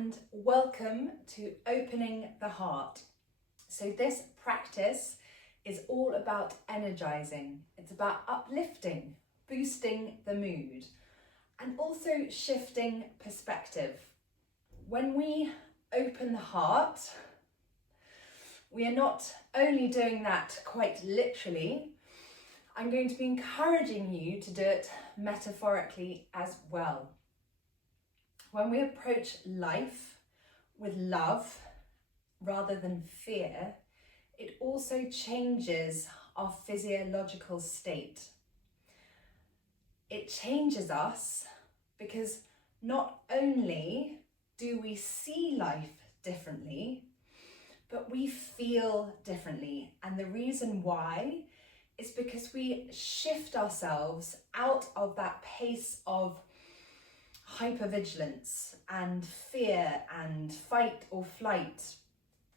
and welcome to Opening the Heart. So this practice is all about energizing. It's about uplifting, boosting the mood, and also shifting perspective. When we open the heart, we are not only doing that quite literally, I'm going to be encouraging you to do it metaphorically as well. When we approach life with love rather than fear, it also changes our physiological state. It changes us because not only do we see life differently, but we feel differently. And the reason why is because we shift ourselves out of that pace of hyper-vigilance and fear and fight or flight,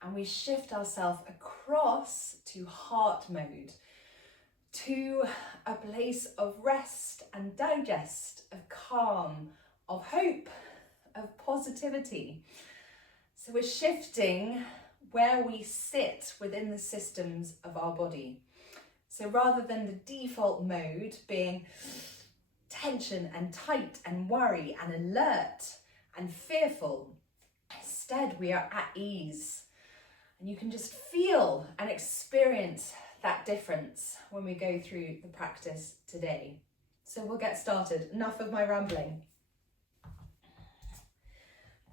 and we shift ourselves across to heart mode, to a place of rest and digest, of calm, of hope, of positivity. So we're shifting where we sit within the systems of our body. So rather than the default mode being tension and tight and worry and alert and fearful, instead we are at ease. And you can just feel and experience that difference when we go through the practice today. So we'll get started. Enough of my rambling.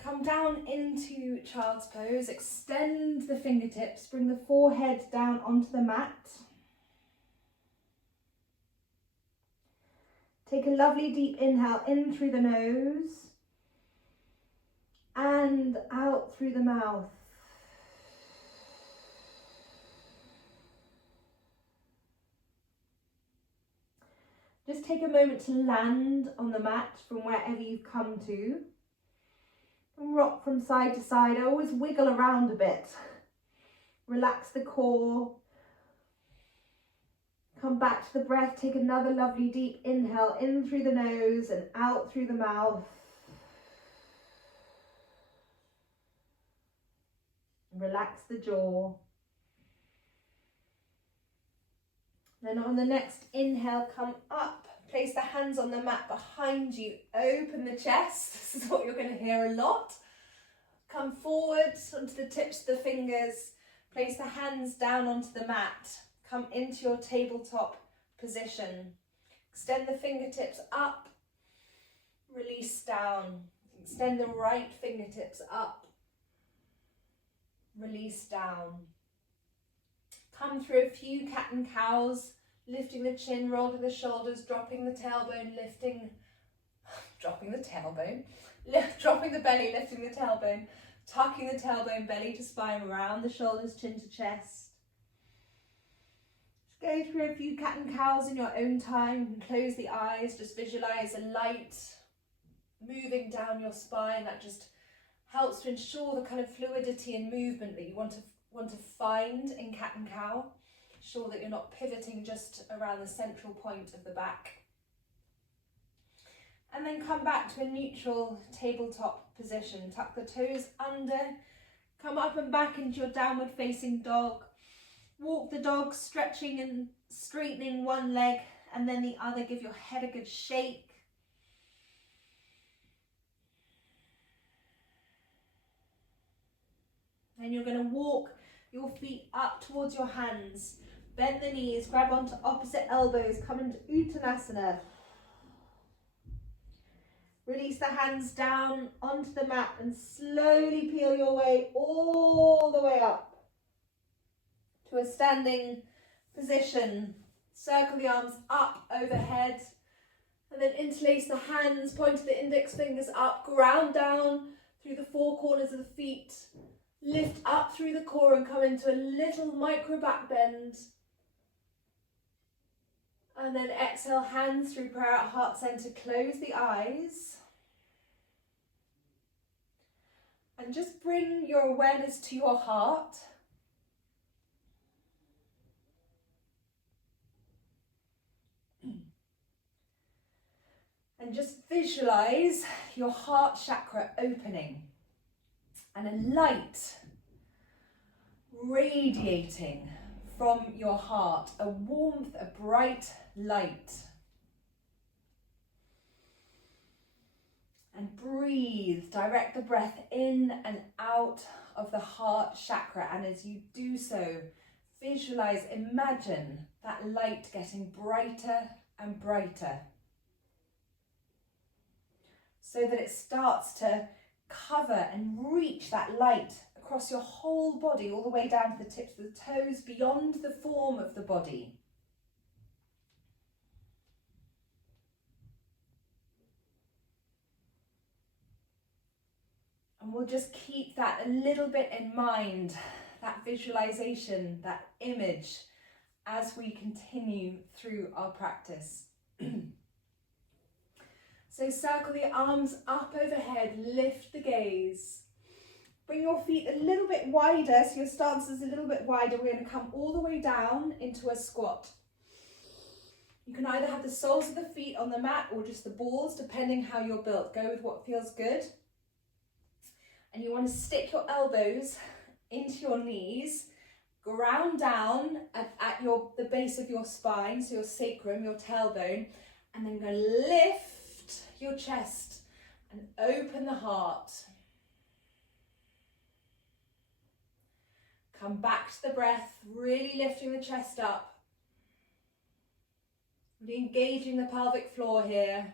Come down into child's pose, extend the fingertips, bring the forehead down onto the mat. Take a lovely deep inhale in through the nose and out through the mouth. Just take a moment to land on the mat from wherever you've come to. And rock from side to side. I always wiggle around a bit. Relax the core. Come back to the breath. Take another lovely deep inhale in through the nose and out through the mouth. Relax the jaw. Then on the next inhale, come up. Place the hands on the mat behind you. Open the chest. This is what you're going to hear a lot. Come forward onto the tips of the fingers. Place the hands down onto the mat. Come into your tabletop position. Extend the fingertips up. Release down. Extend the right fingertips up. Release down. Come through a few cat and cows. Lifting the chin, rolling the shoulders, dropping the tailbone, dropping the belly, lifting the tailbone, tucking the tailbone, belly to spine, around the shoulders, chin to chest. Just go through a few cat and cows in your own time. You can close the eyes, just visualize a light moving down your spine. That just helps to ensure the kind of fluidity and movement that you want to find in cat and cow. Sure that you're not pivoting just around the central point of the back. And then come back to a neutral tabletop position. Tuck the toes under, come up and back into your downward facing dog. Walk the dog, stretching and straightening one leg and then the other. Give your head a good shake. Then you're going to walk your feet up towards your hands. Bend the knees, grab onto opposite elbows, come into Uttanasana. Release the hands down onto the mat and slowly peel your way all the way up to a standing position. Circle the arms up overhead and then interlace the hands, point the index fingers up, ground down through the four corners of the feet. Lift up through the core and come into a little micro back bend. And then exhale, hands through prayer at heart center. Close the eyes. And just bring your awareness to your heart. And just visualize your heart chakra opening. and a light radiating from your heart, a warmth, a bright light. And breathe, direct the breath in and out of the heart chakra, and as you do so, visualize, imagine that light getting brighter and brighter, so that it starts to cover and reach that light across your whole body, all the way down to the tips of the toes, beyond the form of the body. And we'll just keep that a little bit in mind, that visualization, that image, as we continue through our practice. So circle the arms up overhead, lift the gaze. Bring your feet a little bit wider, so your stance is a little bit wider. We're going to come all the way down into a squat. You can either have the soles of the feet on the mat or just the balls, depending how you're built. Go with what feels good. And you want to stick your elbows into your knees, ground down at the base of your spine, so your sacrum, your tailbone, and then go lift your chest and open the heart. Come back to the breath, really lifting the chest up. Really engaging the pelvic floor here.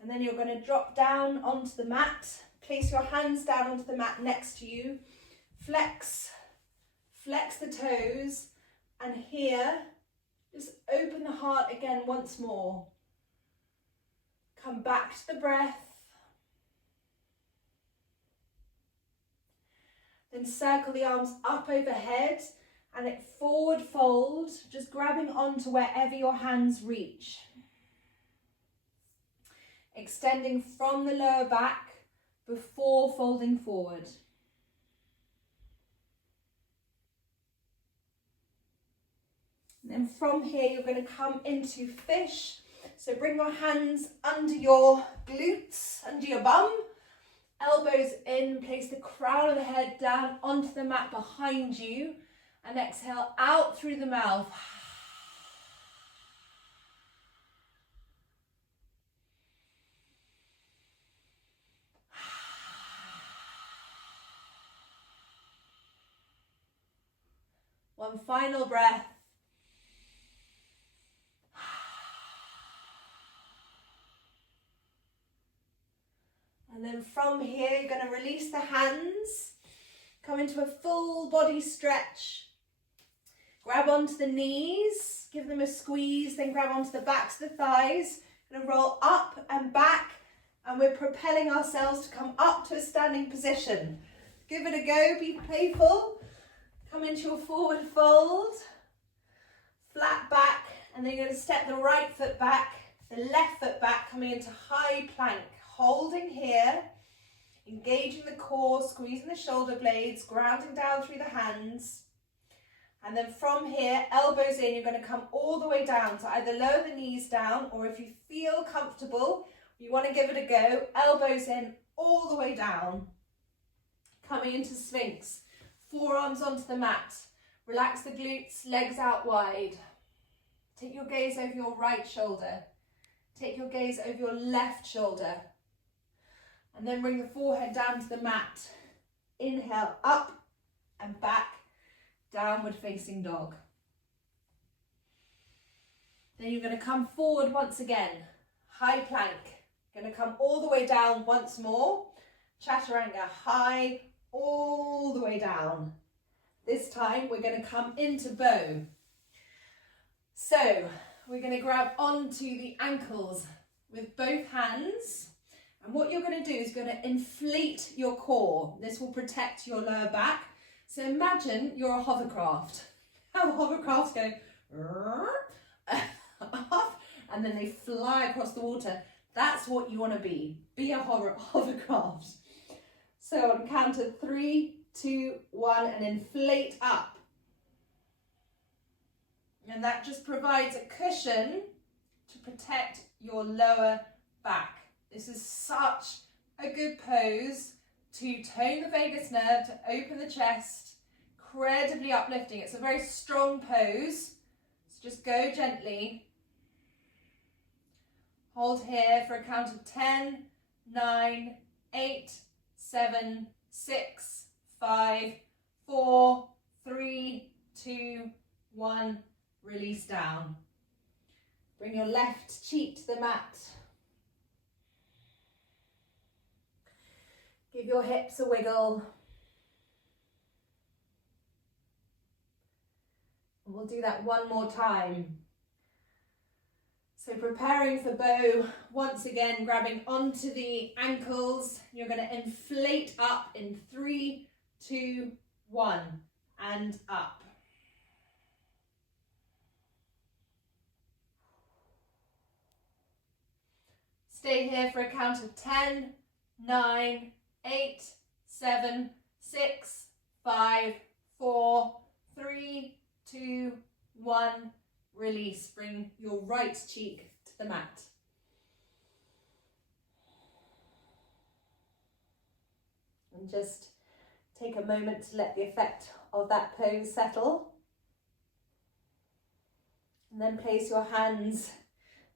And then you're going to drop down onto the mat. Place your hands down onto the mat next to you. Flex the toes. And here, just open the heart again once more. Come back to the breath. Then circle the arms up overhead and it forward fold, just grabbing onto wherever your hands reach. Extending from the lower back before folding forward. And then from here, you're going to come into fish. So bring your hands under your glutes, under your bum. Elbows in, place the crown of the head down onto the mat behind you. And exhale out through the mouth. One final breath. And then from here, you're going to release the hands. Come into a full body stretch. Grab onto the knees, give them a squeeze, then grab onto the backs of the thighs. Going to roll up and back, and we're propelling ourselves to come up to a standing position. Give it a go, be playful. Come into your forward fold, flat back, and then you're going to step the right foot back, the left foot back, coming into high plank. Holding here, engaging the core, squeezing the shoulder blades, grounding down through the hands. And then from here, elbows in, you're going to come all the way down. So either lower the knees down, or if you feel comfortable, you want to give it a go, elbows in, all the way down. Coming into Sphinx, forearms onto the mat. Relax the glutes, legs out wide. Take your gaze over your right shoulder. Take your gaze over your left shoulder. And then bring the forehead down to the mat. Inhale, up and back, downward facing dog. Then you're going to come forward once again, high plank. Going to come all the way down once more. Chaturanga, high, all the way down. This time we're going to come into bow. So we're going to grab onto the ankles with both hands. And what you're going to do is going to inflate your core. This will protect your lower back. So imagine you're a hovercraft. How hovercrafts go up and then they fly across the water. That's what you want to be. Be a hovercraft. So on count of 3, 2, 1, and inflate up. And that just provides a cushion to protect your lower back. This is such a good pose to tone the vagus nerve, to open the chest, incredibly uplifting. It's a very strong pose, so just go gently. Hold here for a count of 10, 9, 8, 7, 6, 5, 4, 3, 2, 1. Release down. Bring your left cheek to the mat. Give your hips a wiggle. And we'll do that one more time. So preparing for bow, once again grabbing onto the ankles. You're going to inflate up in 3, 2, 1 and up. Stay here for a count of 10, 9, 8, 7, 6, 5, 4, 3, 2, 1. Release. Bring your right cheek to the mat. And just take a moment to let the effect of that pose settle. And then place your hands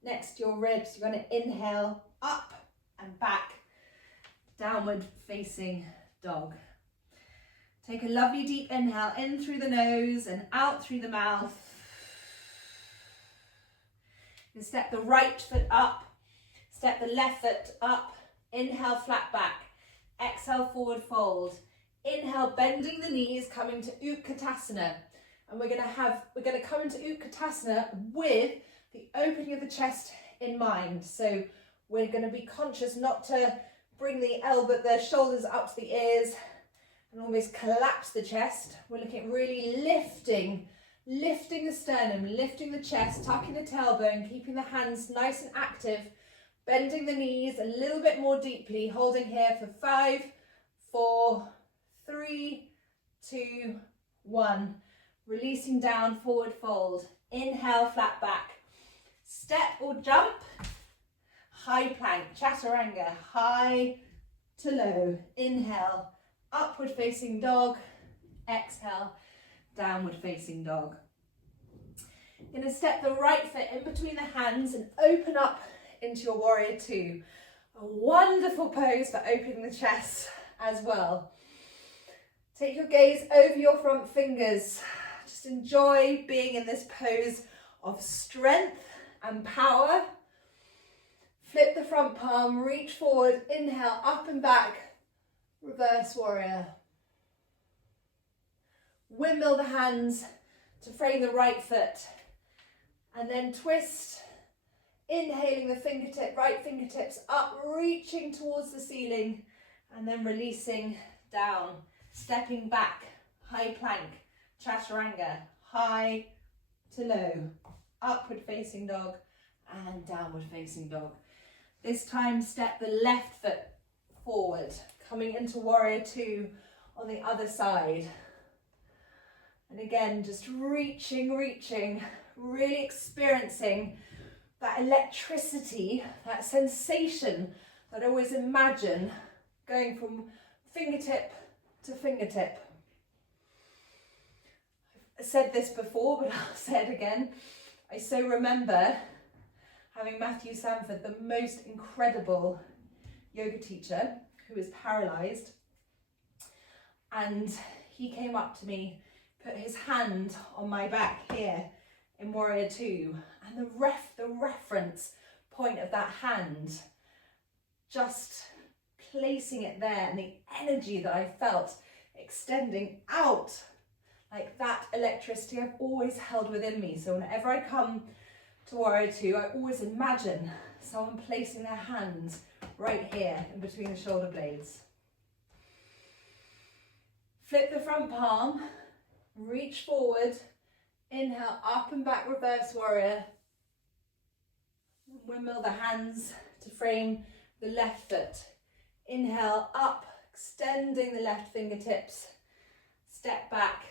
next to your ribs. You're going to inhale up and back, downward facing dog. Take a lovely deep inhale in through the nose and out through the mouth. You step the right foot up, step the left foot up, inhale flat back, exhale forward fold, inhale bending the knees, coming to Utkatasana. And we're going to come into Utkatasana with the opening of the chest in mind. So we're going to be conscious not to bring the shoulders up to the ears and almost collapse the chest. We're looking at really lifting the sternum, lifting the chest, tucking the tailbone, keeping the hands nice and active, bending the knees a little bit more deeply, holding here for 5, 4, 3, 2, 1. Releasing down, forward fold. Inhale, flat back. Step or jump, high plank, chaturanga, high to low. Inhale, upward facing dog. Exhale, downward facing dog. You're going to step the right foot in between the hands and open up into your warrior two. A wonderful pose for opening the chest as well. Take your gaze over your front fingers. Just enjoy being in this pose of strength and power. Flip the front palm, reach forward, inhale, up and back, reverse warrior. Windmill the hands to frame the right foot. And then twist, inhaling the right fingertips up, reaching towards the ceiling, and then releasing down, stepping back, high plank, chaturanga, high to low, upward facing dog and downward facing dog. This time step the left foot forward, coming into warrior two on the other side. And again, just reaching, really experiencing that electricity, that sensation that I always imagine going from fingertip to fingertip. I've said this before, but I'll say it again. I so remember having Matthew Sanford, the most incredible yoga teacher who is paralysed, and he came up to me, put his hand on my back here in warrior two, and the reference point of that hand, just placing it there, and the energy that I felt extending out, like that electricity I've always held within me. So whenever I come to warrior two, I always imagine someone placing their hands right here in between the shoulder blades. Flip the front palm, reach forward, inhale, up and back, reverse warrior. Windmill the hands to frame the left foot. Inhale, up, extending the left fingertips. Step back,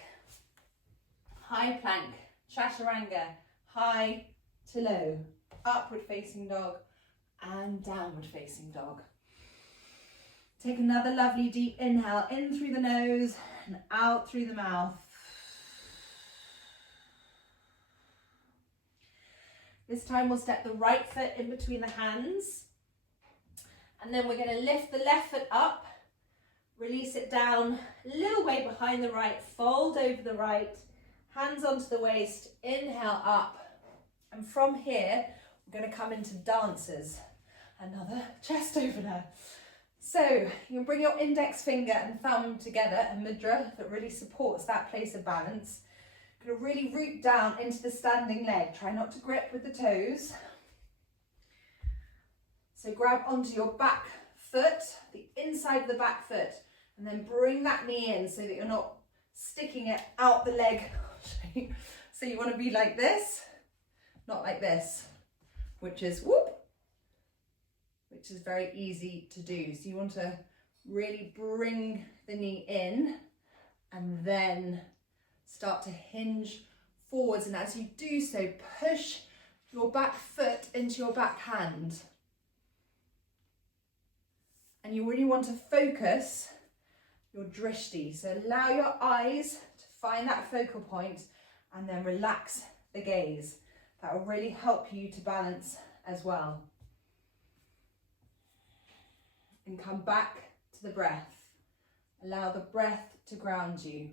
high plank, chaturanga, high to low, upward facing dog and downward facing dog. Take another lovely deep inhale in through the nose and out through the mouth. This time we'll step the right foot in between the hands, and then we're going to lift the left foot up, release it down a little way behind the right, fold over the right, hands onto the waist, inhale up, and from here we're going to come into dancers, another chest opener. So you can bring your index finger and thumb together, a mudra that really supports that place of balance. You're going to really root down into the standing leg. Try not to grip with the toes. So grab onto your back foot, the inside of the back foot, and then bring that knee in so that you're not sticking it out the leg. So you want to be like this, not like this, which is whoop, which is very easy to do. So you want to really bring the knee in and then start to hinge forwards, and as you do so, push your back foot into your back hand. And you really want to focus your drishti. So allow your eyes to find that focal point and then relax the gaze. That will really help you to balance as well. And come back to the breath. Allow the breath to ground you.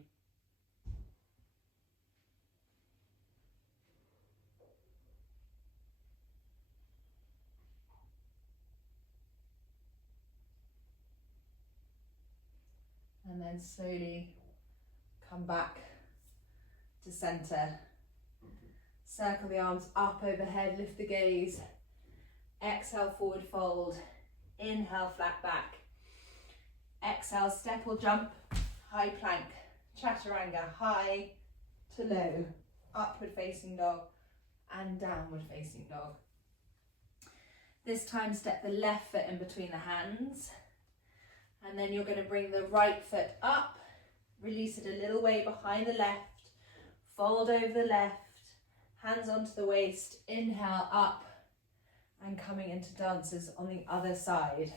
And then slowly come back to center. Circle the arms up overhead, lift the gaze. Exhale, forward fold. Inhale, flat back. Exhale, step or jump, high plank. Chaturanga, high to low. Upward facing dog and downward facing dog. This time step the left foot in between the hands. And then you're going to bring the right foot up, release it a little way behind the left, fold over the left, hands onto the waist, inhale up, and coming into dancers on the other side.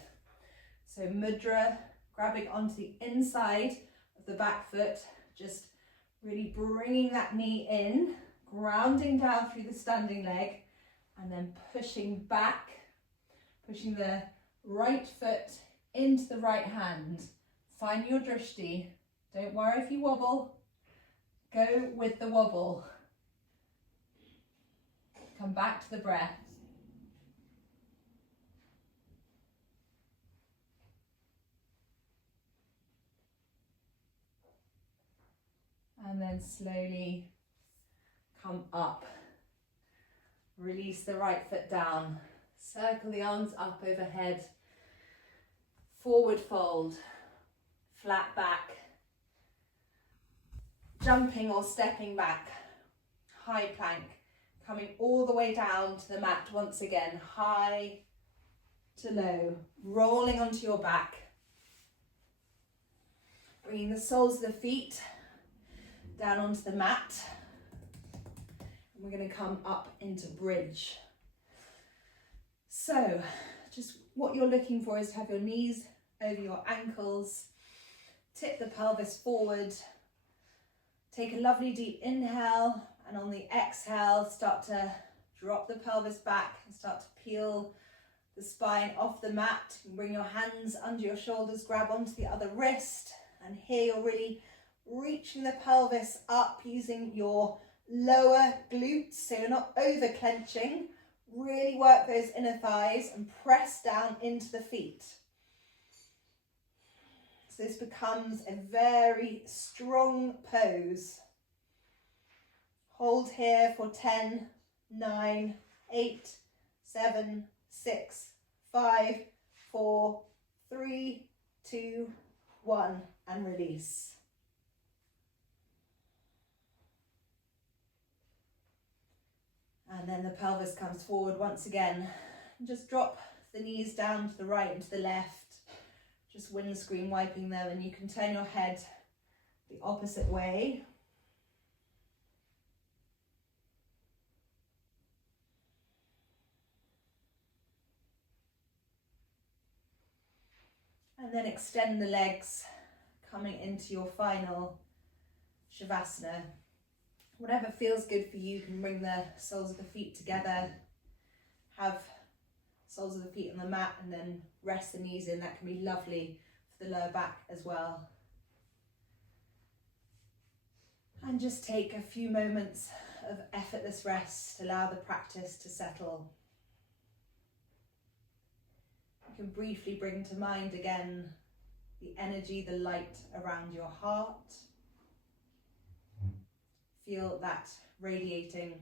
So mudra, grabbing onto the inside of the back foot, just really bringing that knee in, grounding down through the standing leg, and then pushing back, pushing the right foot into the right hand. Find your drishti. Don't worry if you wobble. Go with the wobble. Come back to the breath. And then slowly come up. Release the right foot down. Circle the arms up overhead. Forward fold, flat back, jumping or stepping back, high plank, coming all the way down to the mat once again, high to low, rolling onto your back, bringing the soles of the feet down onto the mat, and we're going to come up into bridge. So, just what you're looking for is to have your knees over your ankles, tip the pelvis forward, take a lovely deep inhale, and on the exhale start to drop the pelvis back and start to peel the spine off the mat. You can bring your hands under your shoulders, grab onto the other wrist, and here you're really reaching the pelvis up using your lower glutes, so you're not over clenching. Really work those inner thighs and press down into the feet. So this becomes a very strong pose. Hold here for 10, 9, 8, 7, 6, 5, 4, 3, 2, 1, and release. And then the pelvis comes forward once again. Just drop the knees down to the right and to the left. Just windscreen wiping them, and you can turn your head the opposite way. And then extend the legs, coming into your final Shavasana. Whatever feels good for you, you can bring the soles of the feet together, have soles of the feet on the mat, and then rest the knees in. That can be lovely for the lower back as well. And just take a few moments of effortless rest. Allow the practice to settle. You can briefly bring to mind again the energy, the light around your heart. Feel that radiating.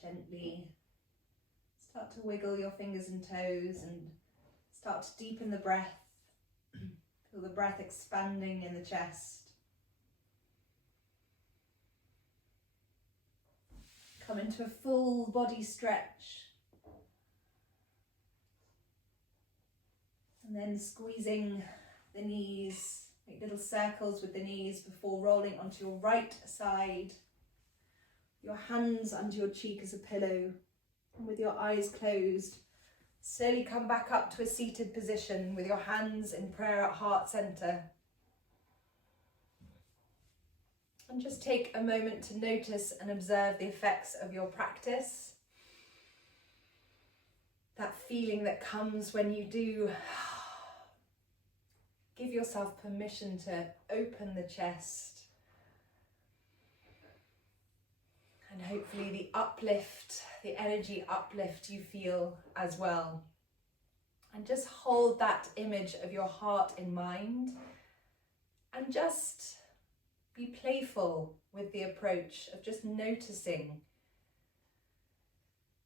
Gently start to wiggle your fingers and toes and start to deepen the breath. Feel the breath expanding in the chest. Come into a full body stretch. And then squeezing the knees, make little circles with the knees before rolling onto your right side. Your hands under your cheek as a pillow, and with your eyes closed, slowly come back up to a seated position with your hands in prayer at heart center. And just take a moment to notice and observe the effects of your practice. That feeling that comes when you do give yourself permission to open the chest. And hopefully the uplift, the energy uplift you feel as well. And just hold that image of your heart in mind and just be playful with the approach of just noticing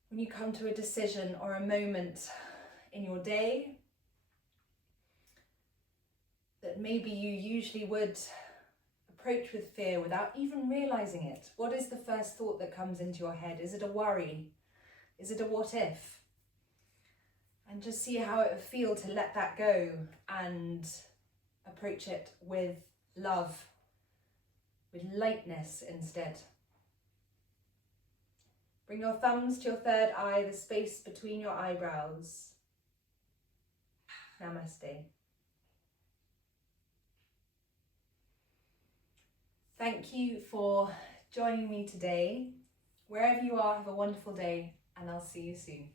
when you come to a decision or a moment in your day that maybe you usually would approach with fear without even realizing it. What is the first thought that comes into your head? Is it a worry? Is it a what if? And just see how it would feel to let that go and approach it with love, with lightness instead. Bring your thumbs to your third eye, the space between your eyebrows. Namaste. Thank you for joining me today. Wherever you are, have a wonderful day, and I'll see you soon.